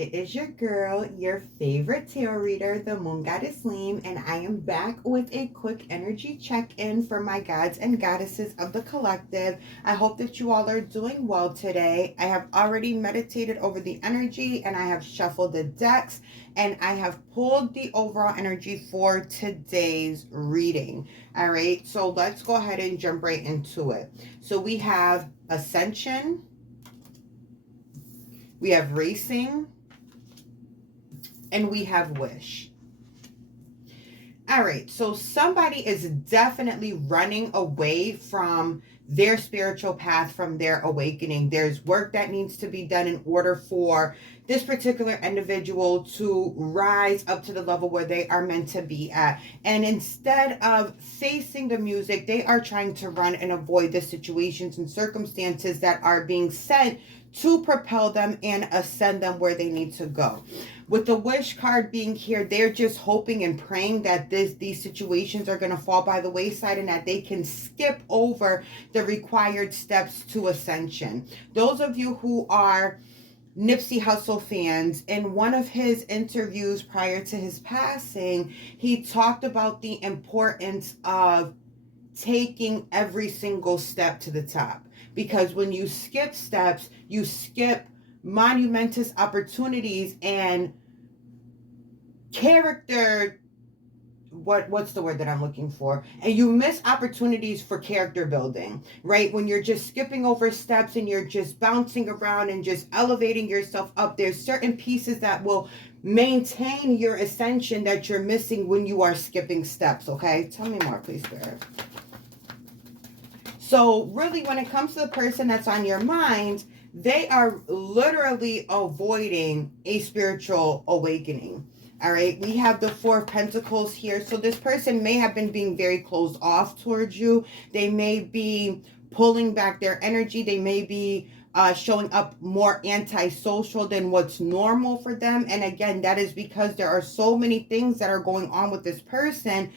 It is your girl, your favorite tarot reader, the Moon Goddess Leem, and I am back with a quick energy check-in for my gods and goddesses of the collective. I hope that you all are doing well today. I have already meditated over the energy and I have shuffled the decks and I have pulled the overall energy for today's reading. All right, so let's go ahead and jump right into it. So we have Ascension, we have Racing, and we have Wish. All right, so somebody is definitely running away from their spiritual path, from their awakening. There's work that needs to be done in order for this particular individual to rise up to the level where they are meant to be at. And instead of facing the music, they are trying to run and avoid the situations and circumstances that are being sent to propel them and ascend them where they need to go. With the Wish card being here, they're just hoping and praying that these situations are going to fall by the wayside and that they can skip over the required steps to ascension. Those of you who are Nipsey Hussle fans, in one of his interviews prior to his passing, he talked about the importance of taking every single step to the top. Because when you skip steps, you skip monumentous opportunities and character, what's the word that I'm looking for? And you miss opportunities for character building, right? When you're just skipping over steps and you're just bouncing around and just elevating yourself up, there's certain pieces that will maintain your ascension that you're missing when you are skipping steps, okay? Tell me more, please, Spirit. So really, when it comes to the person that's on your mind, they are literally avoiding a spiritual awakening. All right, we have the Four of Pentacles here. So this person may have been being very closed off towards you. They may be pulling back their energy. They may be showing up more antisocial than what's normal for them. And again, that is because there are so many things that are going on with this person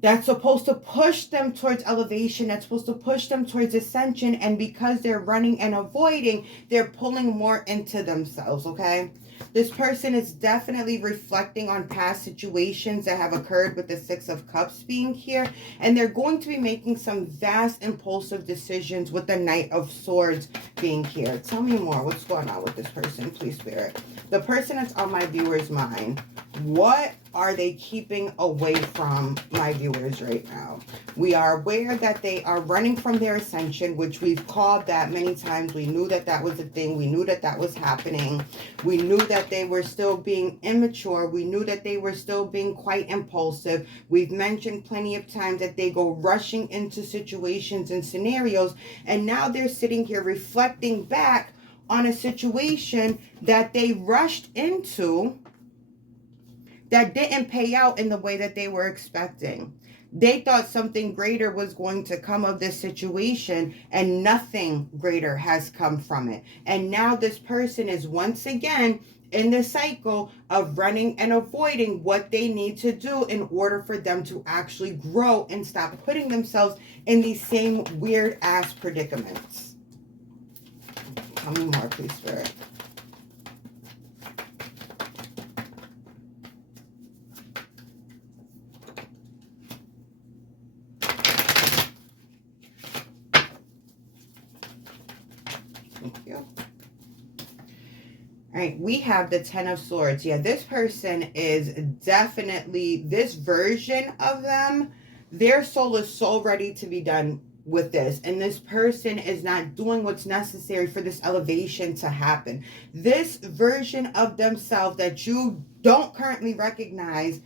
that's supposed to push them towards elevation, that's supposed to push them towards ascension. And because they're running and avoiding, they're pulling more into themselves, okay? This person is definitely reflecting on past situations that have occurred with the Six of Cups being here. And they're going to be making some vast impulsive decisions with the Knight of Swords being here. Tell me more. What's going on with this person, please, Spirit? The person that's on my viewer's mind. What are they keeping away from my viewers right now? We are aware that they are running from their ascension, which we've called that many times. We knew that that was a thing. We knew that that was happening. We knew that they were still being immature. We knew that they were still being quite impulsive. We've mentioned plenty of times that they go rushing into situations and scenarios. And now they're sitting here reflecting back on a situation that they rushed into that didn't pay out in the way that they were expecting. They thought something greater was going to come of this situation, and nothing greater has come from it. And now this person is once again in the cycle of running and avoiding what they need to do in order for them to actually grow and stop putting themselves in these same weird ass predicaments. Tell me more, please, Spirit. Thank you. All right, we have the Ten of Swords. Yeah, this person is definitely, this version of them, their soul is so ready to be done with this. And this person is not doing what's necessary for this elevation to happen. This version of themselves that you don't currently recognize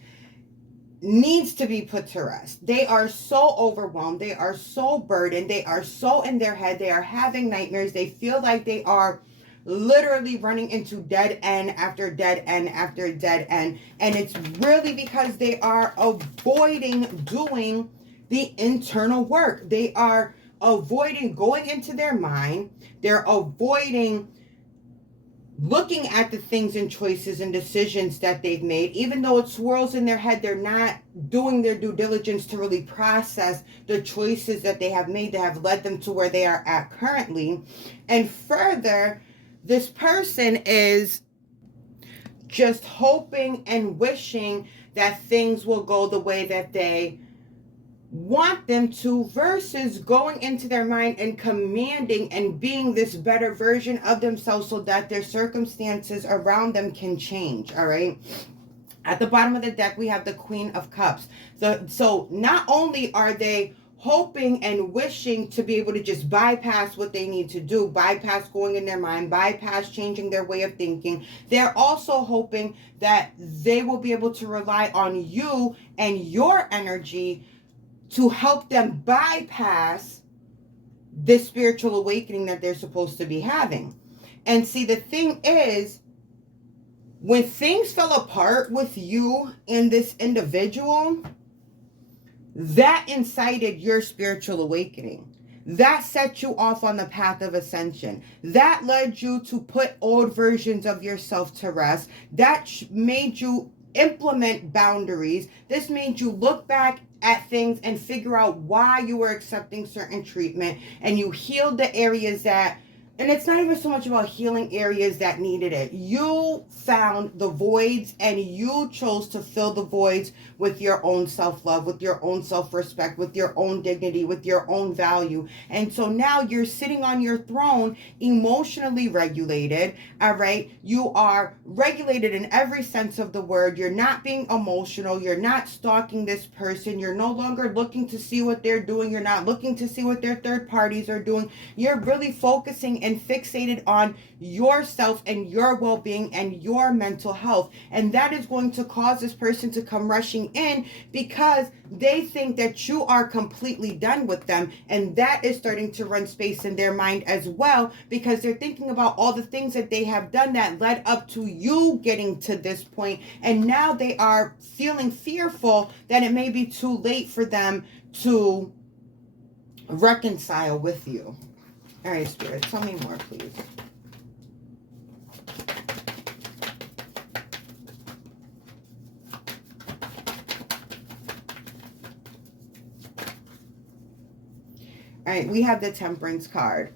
needs to be put to rest. They are so overwhelmed. They are so burdened. They are so in their head. They are having nightmares. They feel like they are literally running into dead end after dead end after dead end. And it's really because they are avoiding doing the internal work. They are avoiding going into their mind. They're avoiding looking at the things and choices and decisions that they've made. Even though it swirls in their head, they're not doing their due diligence to really process the choices that they have made that have led them to where they are at currently. And further, this person is just hoping and wishing that things will go the way that they want them to, versus going into their mind and commanding and being this better version of themselves so that their circumstances around them can change. All right. At the bottom of the deck, we have the Queen of Cups. So not only are they hoping and wishing to be able to just bypass what they need to do, bypass going in their mind, bypass changing their way of thinking, they're also hoping that they will be able to rely on you and your energy to help them bypass this spiritual awakening that they're supposed to be having. And see, the thing is, when things fell apart with you and this individual, that incited your spiritual awakening. That set you off on the path of ascension. That led you to put old versions of yourself to rest. That made you implement boundaries. This made you look back at things and figure out why you were accepting certain treatment, and you healed the areas that, and it's not even so much about healing areas that needed it. You found the voids and you chose to fill the voids with your own self-love, with your own self-respect, with your own dignity, with your own value. And so now you're sitting on your throne, emotionally regulated, all right? You are regulated in every sense of the word. You're not being emotional. You're not stalking this person. You're no longer looking to see what they're doing. You're not looking to see what their third parties are doing. You're really focusing and fixated on yourself and your well-being and your mental health. And that is going to cause this person to come rushing in because they think that you are completely done with them. And that is starting to run space in their mind as well, because they're thinking about all the things that they have done that led up to you getting to this point. And now they are feeling fearful that it may be too late for them to reconcile with you. All right, Spirit, tell me more, please. All right, we have the Temperance card.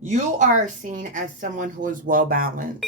You are seen as someone who is well balanced,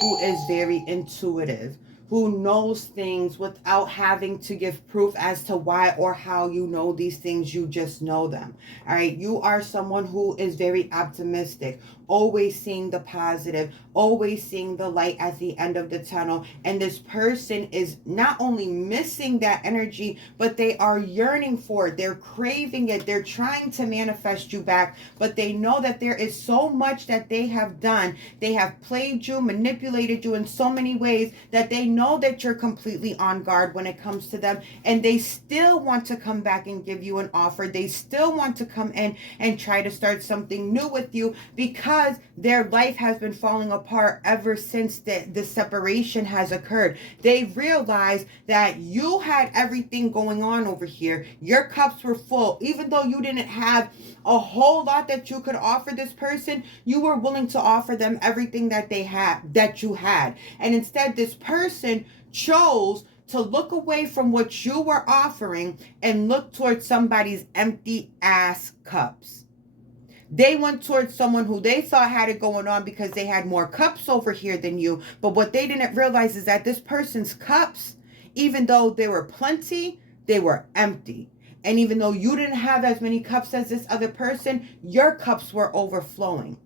who is very intuitive, who knows things without having to give proof as to why or how you know these things. You just know them. All right. You are someone who is very optimistic, always seeing the positive, always seeing the light at the end of the tunnel. And this person is not only missing that energy, but they are yearning for it. They're craving it. They're trying to manifest you back, but they know that there is so much that they have done. They have played you, manipulated you in so many ways that they know that you're completely on guard when it comes to them, and they still want to come back and give you an offer. They still want to come in and try to start something new with you, because their life has been falling apart ever since the separation has occurred. They realize that you had everything going on over here. Your cups were full. Even though you didn't have a whole lot that you could offer this person, you were willing to offer them everything that they had, that you had. And instead, this person chose to look away from what you were offering and look towards somebody's empty ass cups. They went towards someone who they thought had it going on because they had more cups over here than you. But what they didn't realize is that this person's cups, even though they were plenty, they were empty. And even though you didn't have as many cups as this other person, your cups were overflowing.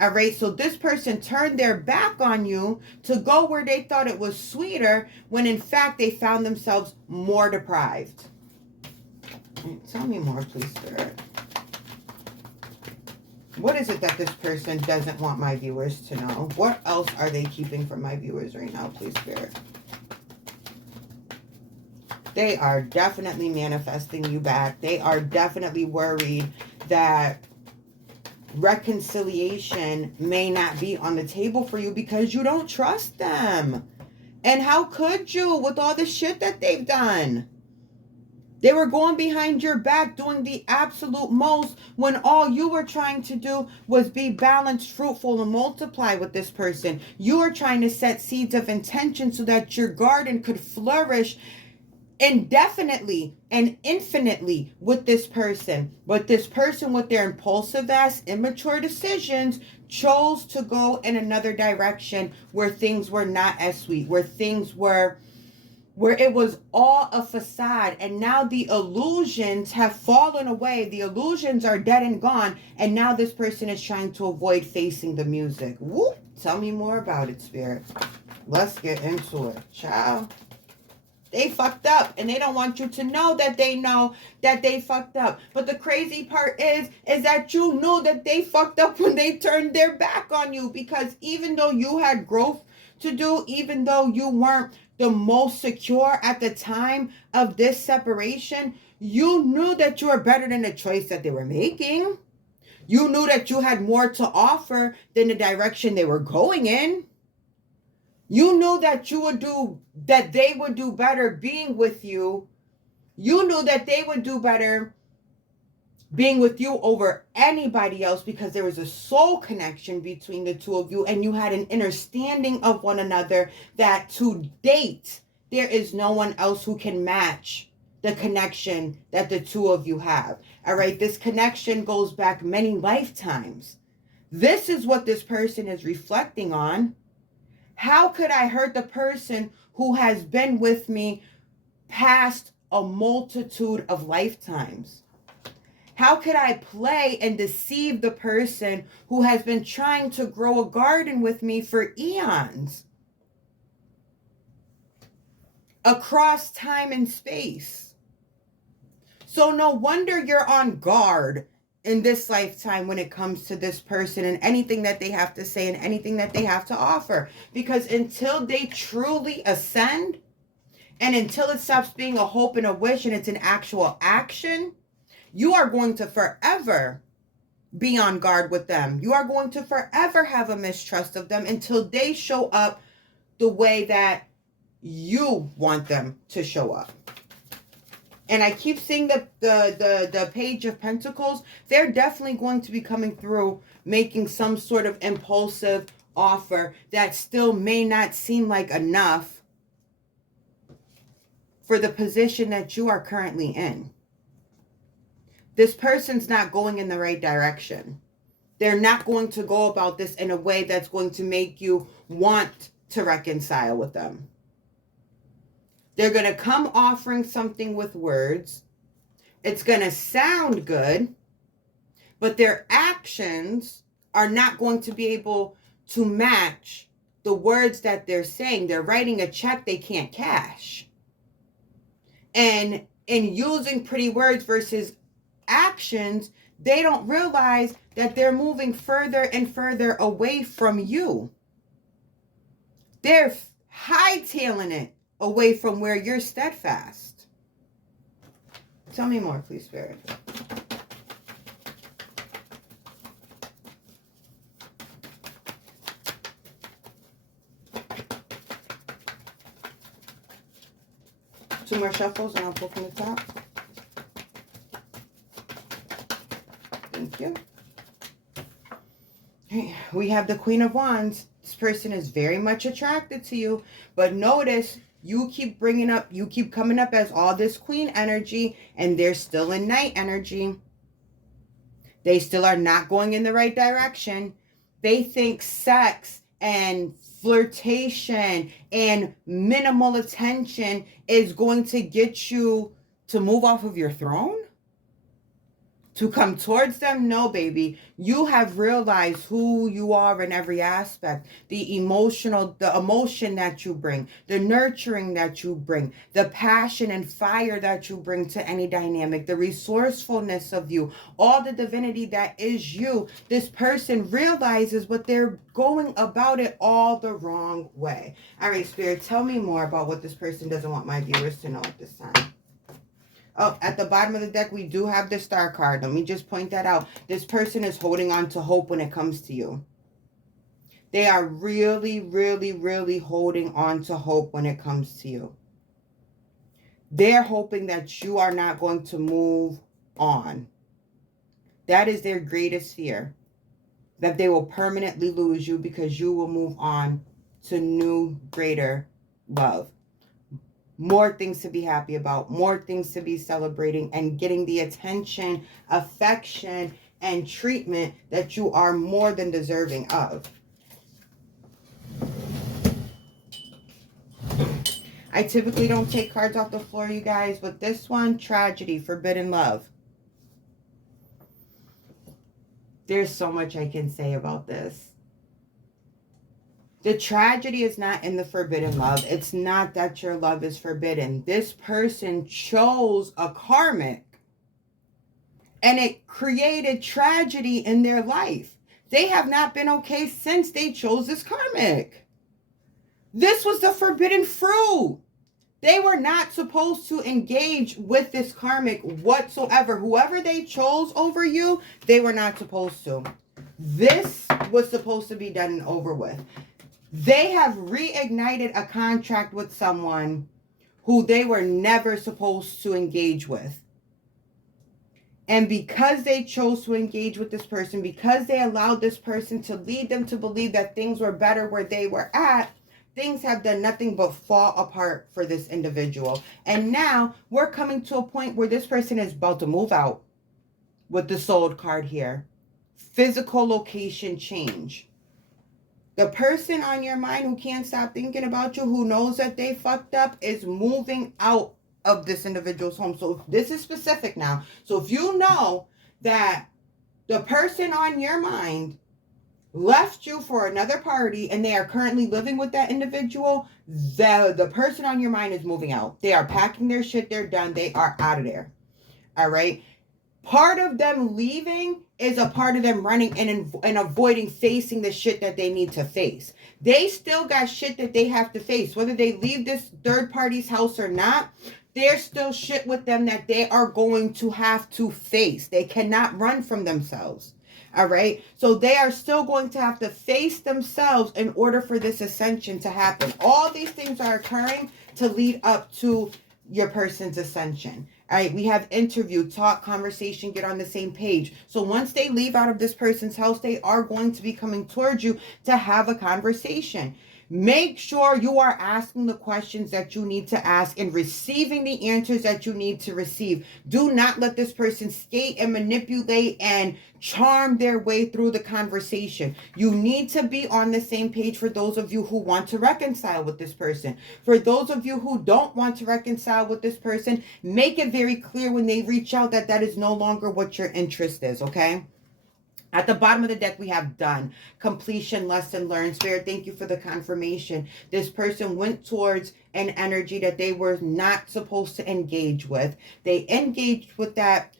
All right, so this person turned their back on you to go where they thought it was sweeter, when in fact they found themselves more deprived. Tell me more, please, Spirit. What is it that this person doesn't want my viewers to know? What else are they keeping from my viewers right now, please, Spirit? They are definitely manifesting you back. They are definitely worried that reconciliation may not be on the table for you because you don't trust them. And how could you, with all the shit that they've done? They were going behind your back, doing the absolute most, when all you were trying to do was be balanced, fruitful, and multiply with this person. You were trying to set seeds of intention so that your garden could flourish indefinitely and infinitely with this person. But this person, with their impulsive ass, immature decisions, chose to go in another direction where things were not as sweet, where things were, where it was all a facade. And now the illusions have fallen away. The illusions are dead and gone. And now this person is trying to avoid facing the music. Woo! Tell me more about it, Spirit. Let's get into it. Ciao. They fucked up, and they don't want you to know that they fucked up. But the crazy part is that you knew that they fucked up when they turned their back on you, because even though you had growth to do, even though you weren't the most secure at the time of this separation, you knew that you were better than the choice that they were making. You knew that you had more to offer than the direction they were going in. You knew that they would do better being with you. You knew that they would do better being with you over anybody else, because there was a soul connection between the two of you, and you had an understanding of one another that to date, there is no one else who can match the connection that the two of you have. All right, this connection goes back many lifetimes. This is what this person is reflecting on. How could I hurt the person who has been with me past a multitude of lifetimes? How could I play and deceive the person who has been trying to grow a garden with me for eons? Across time and space. So no wonder you're on guard in this lifetime when it comes to this person and anything that they have to say and anything that they have to offer. Because until they truly ascend, and until it stops being a hope and a wish and it's an actual action, you are going to forever be on guard with them. You are going to forever have a mistrust of them until they show up the way that you want them to show up. And I keep seeing the Page of Pentacles. They're definitely going to be coming through, making some sort of impulsive offer that still may not seem like enough for the position that you are currently in. This person's not going in the right direction. They're not going to go about this in a way that's going to make you want to reconcile with them. They're going to come offering something with words. It's going to sound good, but their actions are not going to be able to match the words that they're saying. They're writing a check they can't cash. And in using pretty words versus actions, they don't realize that they're moving further and further away from you. They're hightailing it away from where you're steadfast. Tell me more, please, Spirit. Two more shuffles and I'll pull from the top. Thank you. Okay, we have the Queen of Wands. This person is very much attracted to you, but notice you keep coming up as all this Queen energy, and they're still in Knight energy. They still are not going in the right direction. They think sex and flirtation and minimal attention is going to get you to move off of your throne, to come towards them. No, baby. You have realized who you are in every aspect. The emotion that you bring, the nurturing that you bring, the passion and fire that you bring to any dynamic, the resourcefulness of you, all the divinity that is you. This person realizes, but they're going about it all the wrong way. All right, Spirit, tell me more about what this person doesn't want my viewers to know at this time. Oh, at the bottom of the deck, we do have the Star card. Let me just point that out. This person is holding on to hope when it comes to you. They are really, really, really holding on to hope when it comes to you. They're hoping that you are not going to move on. That is their greatest fear. That they will permanently lose you, because you will move on to new, greater love. more things to be happy about, more things to be celebrating, and getting the attention, affection, and treatment that you are more than deserving of. I typically don't take cards off the floor, you guys, but this one, tragedy, forbidden love. There's so much I can say about this. The tragedy is not in the forbidden love. It's not that your love is forbidden. This person chose a karmic, and it created tragedy in their life. They have not been okay since they chose this karmic. This was the forbidden fruit. They were not supposed to engage with this karmic whatsoever. Whoever they chose over you, they were not supposed to. This was supposed to be done and over with. They have reignited a contract with someone who they were never supposed to engage with. And because they chose to engage with this person, because they allowed this person to lead them to believe that things were better where they were at, things have done nothing but fall apart for this individual. And now we're coming to a point where this person is about to move out with the soul card here. Physical location change. The person on your mind who can't stop thinking about you, who knows that they fucked up, is moving out of this individual's home. So this is specific now. So if you know that the person on your mind left you for another party and they are currently living with that individual, the person on your mind is moving out. They are packing their shit. They're done. They are out of there. All right. Part of them leaving is a part of them running and avoiding facing the shit that they need to face. They still got shit that they have to face. Whether they leave this third party's house or not, there's still shit with them that they are going to have to face. They cannot run from themselves. All right. So they are still going to have to face themselves in order for this ascension to happen. All these things are occurring to lead up to your person's ascension. All right. We have interview, talk, conversation, get on the same page. So once they leave out of this person's house, they are going to be coming towards you to have a conversation. Make sure you are asking the questions that you need to ask and receiving the answers that you need to receive. Do not let this person skate and manipulate and charm their way through the conversation. You need to be on the same page for those of you who want to reconcile with this person. For those of you who don't want to reconcile with this person, make it very clear when they reach out that that is no longer what your interest is, okay? At the bottom of the deck, we have done. Completion, lesson learned. Spirit, thank you for the confirmation. This person went towards an energy that they were not supposed to engage with. They engaged with that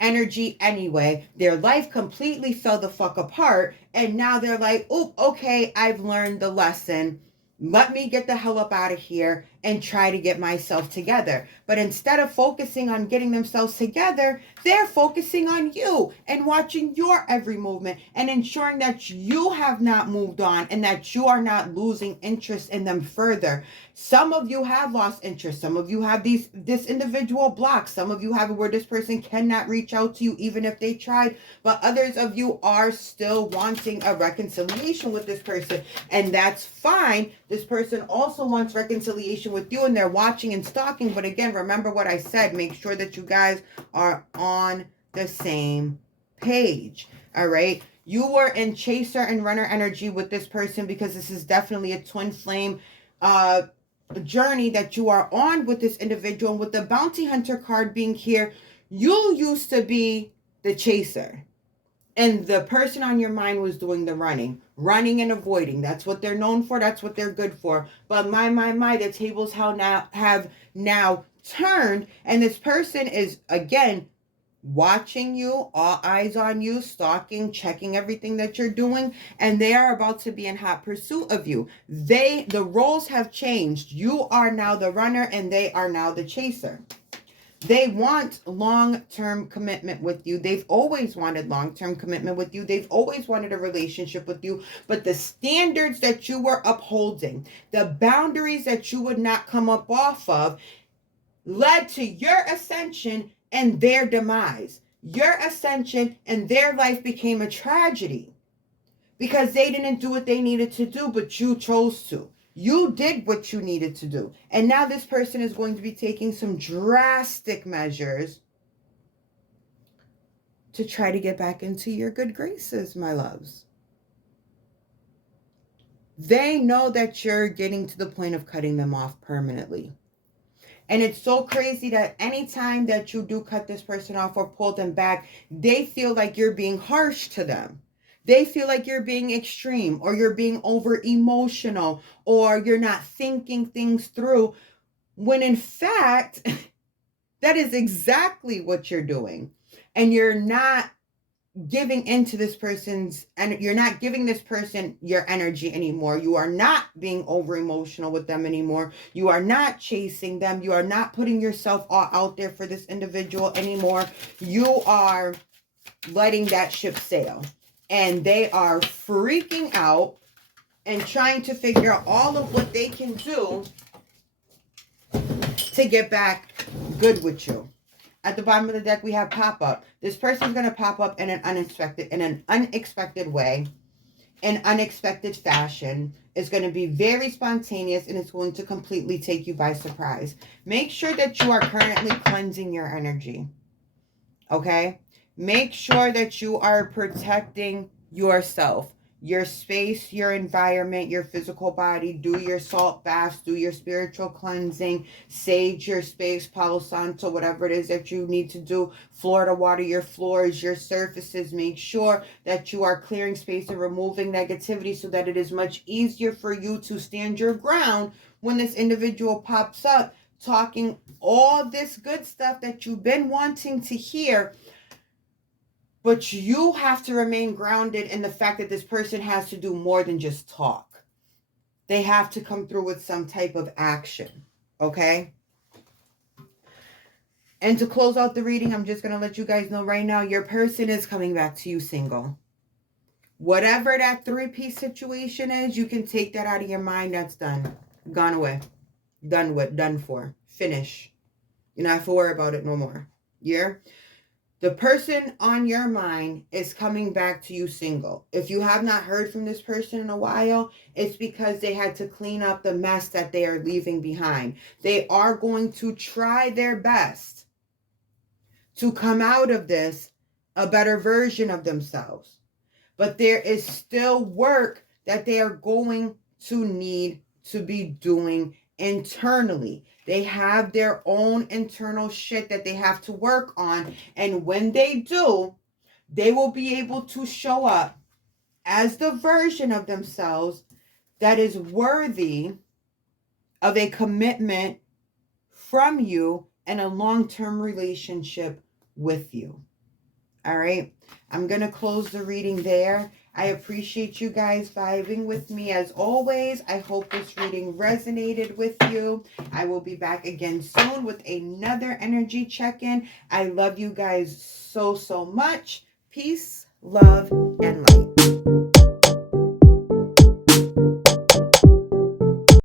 energy anyway. Their life completely fell the fuck apart. And now they're like, oh, okay, I've learned the lesson. Let me get the hell up out of here and try to get myself together. But instead of focusing on getting themselves together, they're focusing on you and watching your every movement and ensuring that you have not moved on and that you are not losing interest in them further. Some of you have lost interest. Some of you have this individual blocks. Some of you have it where this person cannot reach out to you even if they tried. But others of you are still wanting a reconciliation with this person. And that's fine. This person also wants reconciliation with you and they're watching and stalking. But again, remember what I said. Make sure that you guys are on the same page. All right. You were in chaser and runner energy with this person because this is definitely a twin flame journey that you are on with this individual. And with the bounty hunter card being here, you used to be the chaser. And the person on your mind was doing the running and avoiding. That's what they're known for. That's what they're good for. But my, the tables have now turned. And this person is, again, watching you, all eyes on you, stalking, checking everything that you're doing. And they are about to be in hot pursuit of you. The roles have changed. You are now the runner and they are now the chaser. They want long-term commitment with you. They've always wanted long-term commitment with you. They've always wanted a relationship with you. But the standards that you were upholding, the boundaries that you would not come up off of, led to your ascension and their demise. Your ascension and their life became a tragedy because they didn't do what they needed to do, but you chose to. You did what you needed to do. And now this person is going to be taking some drastic measures to try to get back into your good graces, my loves. They know that you're getting to the point of cutting them off permanently. And it's so crazy that anytime that you do cut this person off or pull them back, they feel like you're being harsh to them. They feel like you're being extreme, or you're being over emotional, or you're not thinking things through, when in fact, that is exactly what you're doing. And you're not giving into this person's, and you're not giving this person your energy anymore. You are not being over emotional with them anymore. You are not chasing them. You are not putting yourself all out there for this individual anymore. You are letting that ship sail, and they are freaking out and trying to figure out all of what they can do to get back good with you. At the bottom of the deck, we have pop up. This person's going to pop up in an unexpected way, in unexpected fashion. It's going to be very spontaneous, and it's going to completely take you by surprise. Make sure that you are currently cleansing your energy. Okay? Make sure that you are protecting yourself, your space, your environment, your physical body. Do your salt baths, do your spiritual cleansing, sage your space, Palo Santo, whatever it is that you need to do. Florida water your floors, your surfaces. Make sure that you are clearing space and removing negativity so that it is much easier for you to stand your ground when this individual pops up talking all this good stuff that you've been wanting to hear. But you have to remain grounded in the fact that this person has to do more than just talk. They have to come through with some type of action. Okay? And to close out the reading, I'm just going to let you guys know right now, your person is coming back to you single. Whatever that three-piece situation is, you can take that out of your mind. That's done. Gone away. Done with. Done for. Finish. You don't have to worry about it no more. Yeah? The person on your mind is coming back to you single. If you have not heard from this person in a while, it's because they had to clean up the mess that they are leaving behind. They are going to try their best to come out of this a better version of themselves. But there is still work that they are going to need to be doing internally. They have their own internal shit that they have to work on. And when they do, they will be able to show up as the version of themselves that is worthy of a commitment from you and a long-term relationship with you. All right. I'm going to close the reading there. I appreciate you guys vibing with me as always. I hope this reading resonated with you. I will be back again soon with another energy check-in. I love you guys so, so much. Peace, love, and light.